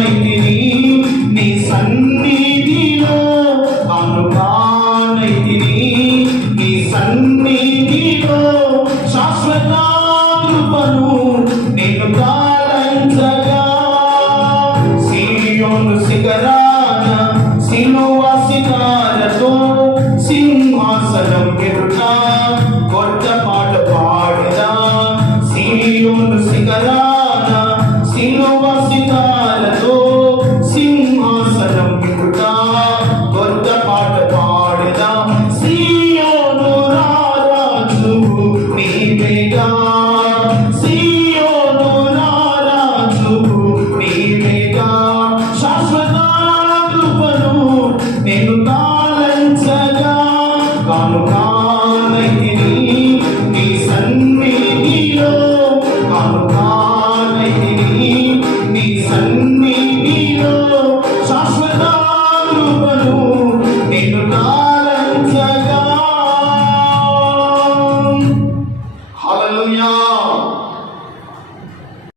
కానైతిని నీ సన్నిధిలో కానైతిని నీ సన్నిధిలో శాశ్వత కృపను నేను కాలంచగా సీయోను శిఖరాన సిలువ శిఖాలతో సింహాసనం ఎదుట కొత్త పాట పాడినా సీయోను శిఖరాన సిలువ శిఖాలతో సింహాసనం ఎదుట కొత్త పాట పాడినా సీయోను రారాజు నీవేగా సీయోను రారాజు నీవేగా శాశ్వత కృపను నేను కాలంచగా కానుక